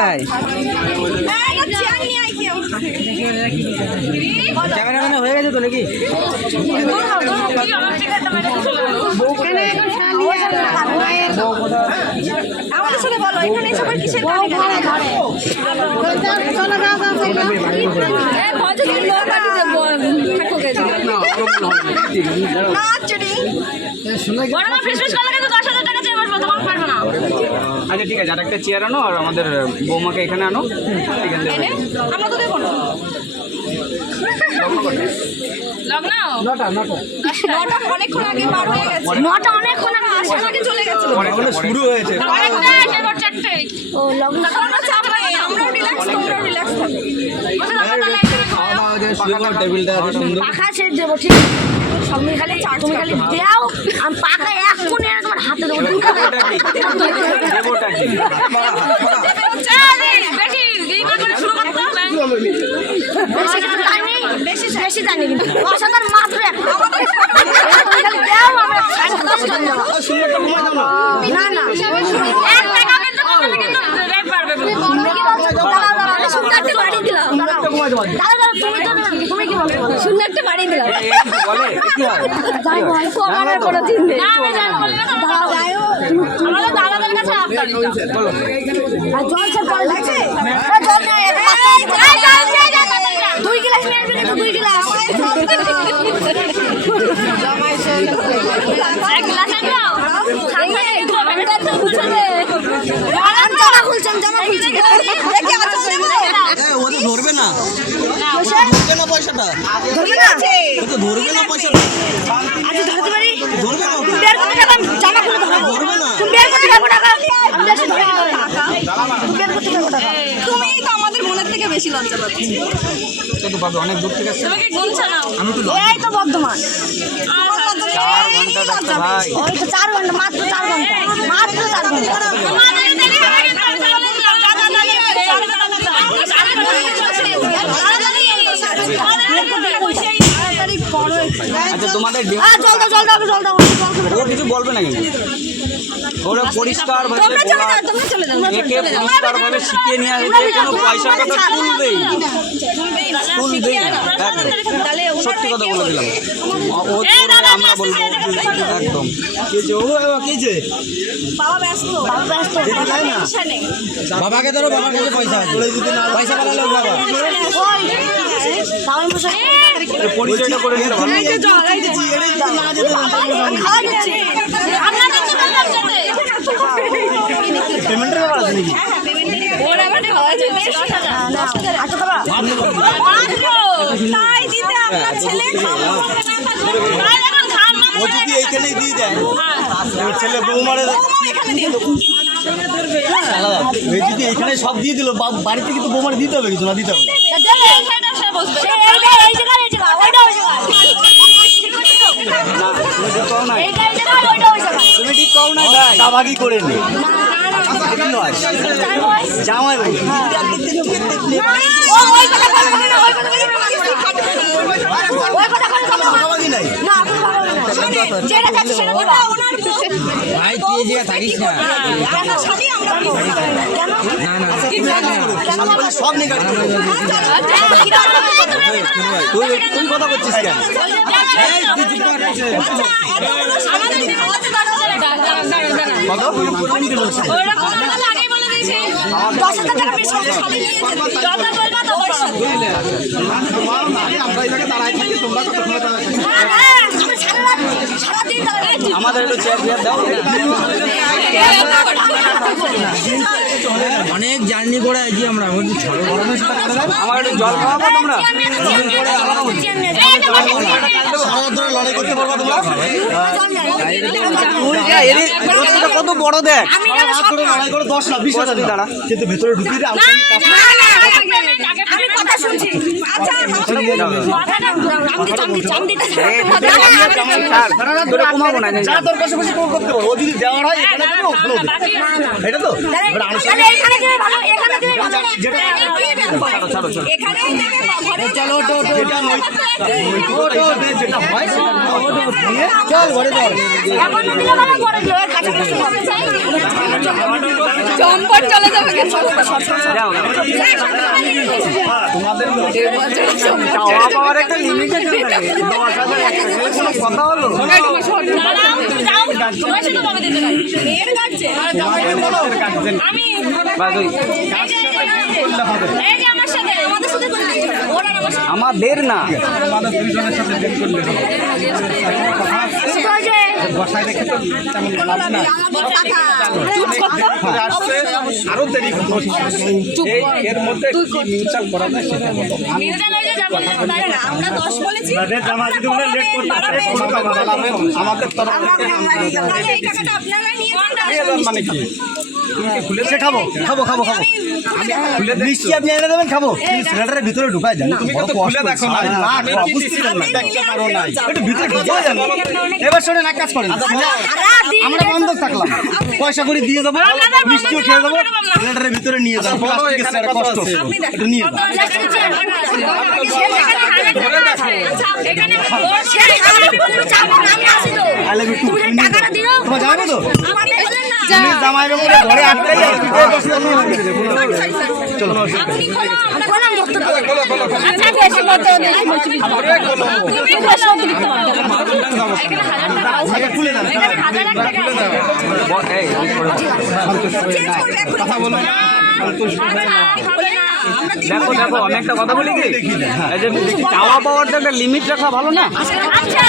ভাই ক্যামেরাম্যান হয়ে গেছে তো নাকি? আমাদের সাথে বলো এখানে সবার কিসের আচ্ছা ঠিক আছে, আর একটা চেয়ার আনো আর আমাদের বৌমাকে এখানে আনো। আমরা তো দেবো না নটা অনেকক্ষণ আগে পার হয়ে গেছে। নটা অনেকক্ষণ আগে চলে গেছে। শুরু হয়েছে। ও লগ্ন আমরা চাপ নাই, আমরাও রিল্যাক্স, তোমরাও রিল্যাক্স থাকো। টেবিলটা সুন্দর পাখা ছেড়ে দেবো, ঠিক আছে? তুমি খালি দাও, আমি পাখা এক কোণে তোমার হাতে দেবো। বেশি জানি কিন্তু অসাধারণ মাত্র না না তুমি কি বলো? সুন্দর একটা বাড়ি দিলাম। কোনো চিন্তা আর জল সব পরে লাগছে, জল নেই, 2 গ্লাস নিয়ে আসবে, 2 গ্লাস ধরবে না পয়সাটা, ধরবে না পয়সাটা আচ্ছা ধরতে পারি, ধরবে না, বের করতে টাকা জামা খুলে ধরবো, ধরবে না, তুমি বের করতে পারবো টাকা, আমি বেশি ধরে বের করতে পারবো টাকা। তুমি তো আমাদের মনের থেকে বেশি লজ্জা পাচ্ছ। তো পাবে অনেক দূর থেকে আসছে। তোমাকে গুনছ না, এই তো বর্ধমান 4 ঘন্টা রাস্তা ভাই। ওই তো 4 ঘন্টা, মাত্র 4 ঘন্টা, মাত্র 4 ঘন্টা। আচ্ছা তোমাদের জল দাও ও কিছু বলবে না কিন্তু ওরা পরিষ্কার ভাবে একে পরিষ্কার ভাবে শিখিয়ে নিয়ে আসবে, কোনো পয়সা কথা তুলবেই সত্যি কথা বলে দিলাম। ও আমরা বলবো একদম কেছে বাবা ব্যস্ত বাবাকে ধরো, বাবার কাছে পয়সা আছে, পয়সা পালা লোক বাবা পরিচয়টা করে নিতে হবে। পেমেন্টের ব্যাপার আছে নাকি? ও যদি এইখানেই দিয়ে দেয় ছেলে বৌমারে যদি এইখানে সব দিয়ে দিল, বাড়িতে কিন্তু বৌমারে দিতে হবে, কিছু না দিতে হবে। তুমি ঠিক কও না ভাই, ভাগাভাগি করে নি জামাই নাই ভাই, তুই যে থাকিস না সব নিয়ে গাড়ি তুই কথা করছিস কেন? আমাদের একটু চেয়ার দাও। অনেক জার্নি করে আছি আমরা, আমার একটু জল খাওয়াবো তোমরা? লড়াই করতে পারবো তোমরা? কত বড় দেখ, লড়াই করে 10 না 20 হাজার দাঁড়া, কিন্তু ভেতরে ঢুকিয়ে কমাবো না, তোর পাশাপাশি করতে পারবো, ও যদি দেওয়ার হয় এটা তো দেবে ভালো, এখানে দেবে ভালো। একই ব্যাপার। এখানেই দেবে ঘরে। চলো ওটো ওটো যেটা হয় চল ঘরে চল। এখন দিলে ভালো, ঘরে দিলে ওই কাছাকাছি হবে। চম্পট চলে যাবে কেন? চাওয়া পাওয়ার একটা লিমিটেশন থাকে। 10,000 কোনো কথা হলো মেয়ের কাছে আমি বাস ওই এই যে আমার সাথে আমাদের সাথে ওরা আমার সাথে আমাদের না বসায় রেখে তো তেমন লাভ না। আসছে আরো দেরি হতো। এর মধ্যে কি মিউচুয়াল করা যায় সেটা বলো। আমরা 10 বলেছি আমাদের তরফ থেকে এই টাকাটা আপনারা নিয়ে মানে কি তুমি কি খুলে সে খাবো খাবো খাবো খাবো খুলে মিষ্টি আপনি এনে দেবেন খাবো সিলিন্ডারের ভিতরে ঢুকায় যান তুমি কত কষ্ট দেখো না বুঝছিলাম না দেখতে পারো না একটু ভিতরে ঢুকায় যান এবার শোনেন এক কাজ করেন আমরা বন্ধ থাকলাম পয়সা করে দিয়ে যাবো মিষ্টিও খেয়ে যাবো সিলিন্ডারের ভিতরে নিয়ে যাবো প্লাস্টিকের স্যার কষ্ট একটু নিয়ে যান আলে একটু তোমার যাবে তো তুমি জামাইয়ের উপরে ঘরে আটকাই চলো খুলে যান কথা বলো দেখো দেখো আমি একটা কথা বলি কি এই যে চাওয়া পাওয়ার তো একটা লিমিট রাখা ভালো না। আচ্ছা